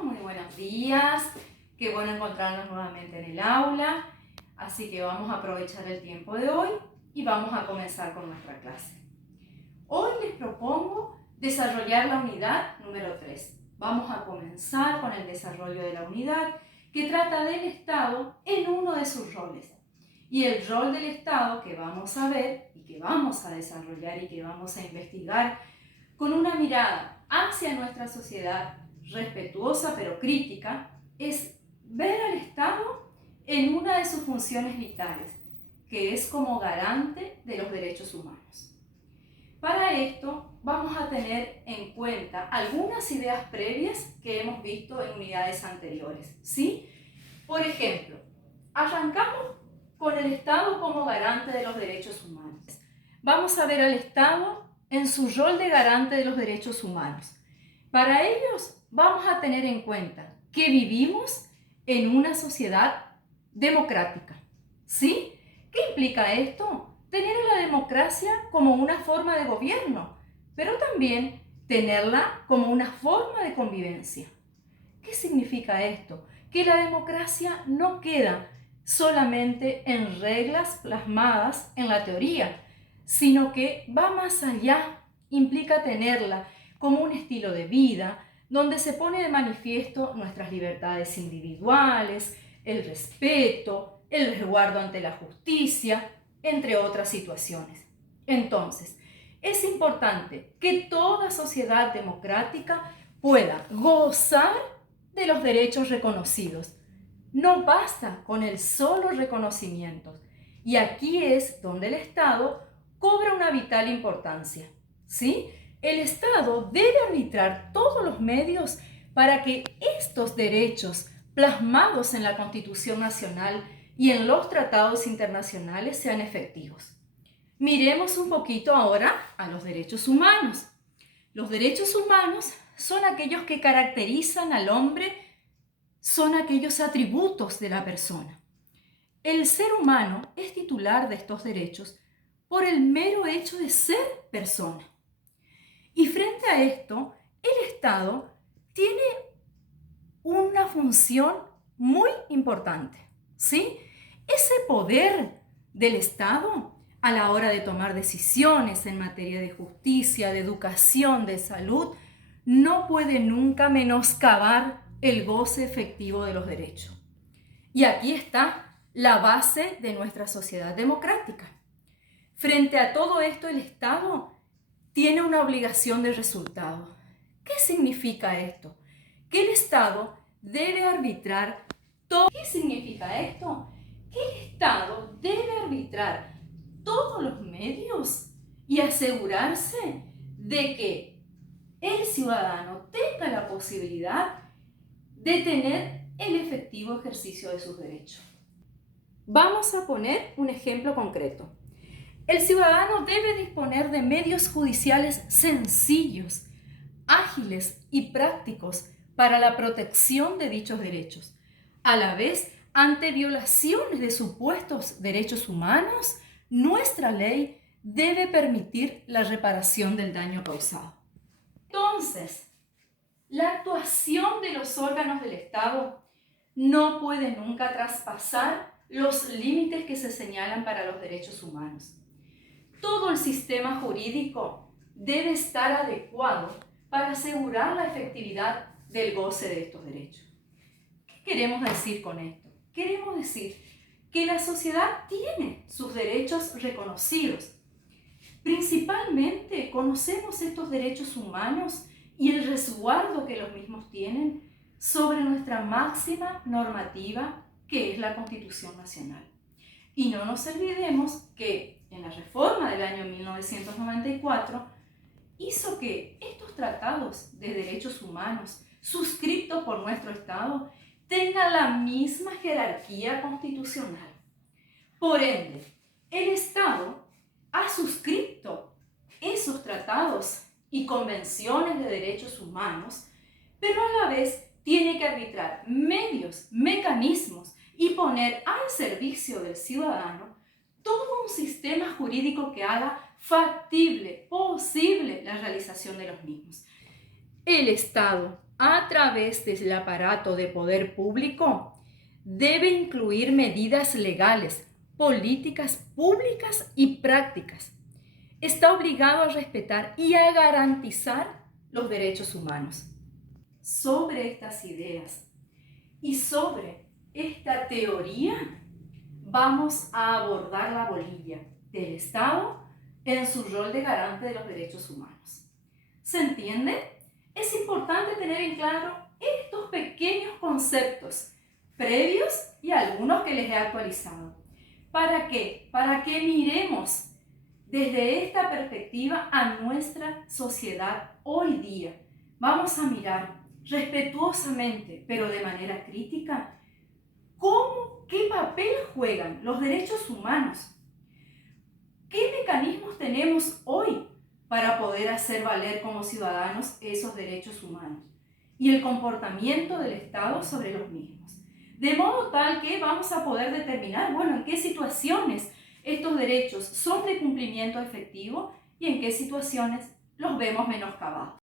Muy buenos días, qué bueno encontrarnos nuevamente en el aula, así que vamos a aprovechar el tiempo de hoy y vamos a comenzar con nuestra clase. Hoy les propongo desarrollar la unidad número 3. Vamos a comenzar con el desarrollo de la unidad que trata del Estado en uno de sus roles. Y el rol del Estado que vamos a ver y que vamos a desarrollar y que vamos a investigar con una mirada hacia nuestra sociedad respetuosa pero crítica, es ver al Estado en una de sus funciones vitales, que es como garante de los derechos humanos. Para esto vamos a tener en cuenta algunas ideas previas que hemos visto en unidades anteriores, ¿sí? Por ejemplo, arrancamos con el Estado como garante de los derechos humanos. Vamos a ver al Estado en su rol de garante de los derechos humanos. Para ellos vamos a tener en cuenta que vivimos en una sociedad democrática, ¿sí? ¿Qué implica esto? Tener a la democracia como una forma de gobierno, pero también tenerla como una forma de convivencia. ¿Qué significa esto? Que la democracia no queda solamente en reglas plasmadas en la teoría, sino que va más allá, implica tenerla como un estilo de vida, donde se pone de manifiesto nuestras libertades individuales, el respeto, el resguardo ante la justicia, entre otras situaciones. Entonces, es importante que toda sociedad democrática pueda gozar de los derechos reconocidos. No basta con el solo reconocimiento. Y aquí es donde el Estado cobra una vital importancia, ¿sí? El Estado debe arbitrar todos los medios para que estos derechos plasmados en la Constitución Nacional y en los tratados internacionales sean efectivos. Miremos un poquito ahora a los derechos humanos. Los derechos humanos son aquellos que caracterizan al hombre, son aquellos atributos de la persona. El ser humano es titular de estos derechos por el mero hecho de ser persona. Y frente a esto, el Estado tiene una función muy importante, ¿sí? Ese poder del Estado a la hora de tomar decisiones en materia de justicia, de educación, de salud, no puede nunca menoscabar el goce efectivo de los derechos. Y aquí está la base de nuestra sociedad democrática. Frente a todo esto, el Estado tiene una obligación de resultado. ¿Qué significa esto? Que el Estado debe arbitrar todo. ¿Qué significa esto? Que el Estado debe arbitrar todos los medios y asegurarse de que el ciudadano tenga la posibilidad de tener el efectivo ejercicio de sus derechos. Vamos a poner un ejemplo concreto. El ciudadano debe disponer de medios judiciales sencillos, ágiles y prácticos para la protección de dichos derechos. A la vez, ante violaciones de supuestos derechos humanos, nuestra ley debe permitir la reparación del daño causado. Entonces, la actuación de los órganos del Estado no puede nunca traspasar los límites que se señalan para los derechos humanos. Todo el sistema jurídico debe estar adecuado para asegurar la efectividad del goce de estos derechos. ¿Qué queremos decir con esto? Queremos decir que la sociedad tiene sus derechos reconocidos. Principalmente conocemos estos derechos humanos y el resguardo que los mismos tienen sobre nuestra máxima normativa, que es la Constitución Nacional. Y no nos olvidemos que en la reforma del año 1994 hizo que estos tratados de derechos humanos suscritos por nuestro Estado tengan la misma jerarquía constitucional. Por ende, el Estado ha suscrito esos tratados y convenciones de derechos humanos, pero a la vez tiene que arbitrar medios, mecanismos y poner al servicio del ciudadano todo un sistema jurídico que haga factible, posible la realización de los mismos. El Estado a través del aparato de poder público debe incluir medidas legales, políticas públicas y prácticas. Está obligado a respetar y a garantizar los derechos humanos. Sobre estas ideas y sobre esta teoría vamos a abordar la Bolivia del Estado en su rol de garante de los derechos humanos. ¿Se entiende? Es importante tener en claro estos pequeños conceptos previos y algunos que les he actualizado. ¿Para qué? Para que miremos desde esta perspectiva a nuestra sociedad hoy día. Vamos a mirar respetuosamente, pero de manera crítica, qué papel juegan los derechos humanos. ¿Qué mecanismos tenemos hoy para poder hacer valer como ciudadanos esos derechos humanos? Y el comportamiento del Estado sobre los mismos. De modo tal que vamos a poder determinar, en qué situaciones estos derechos son de cumplimiento efectivo y en qué situaciones los vemos menoscabados.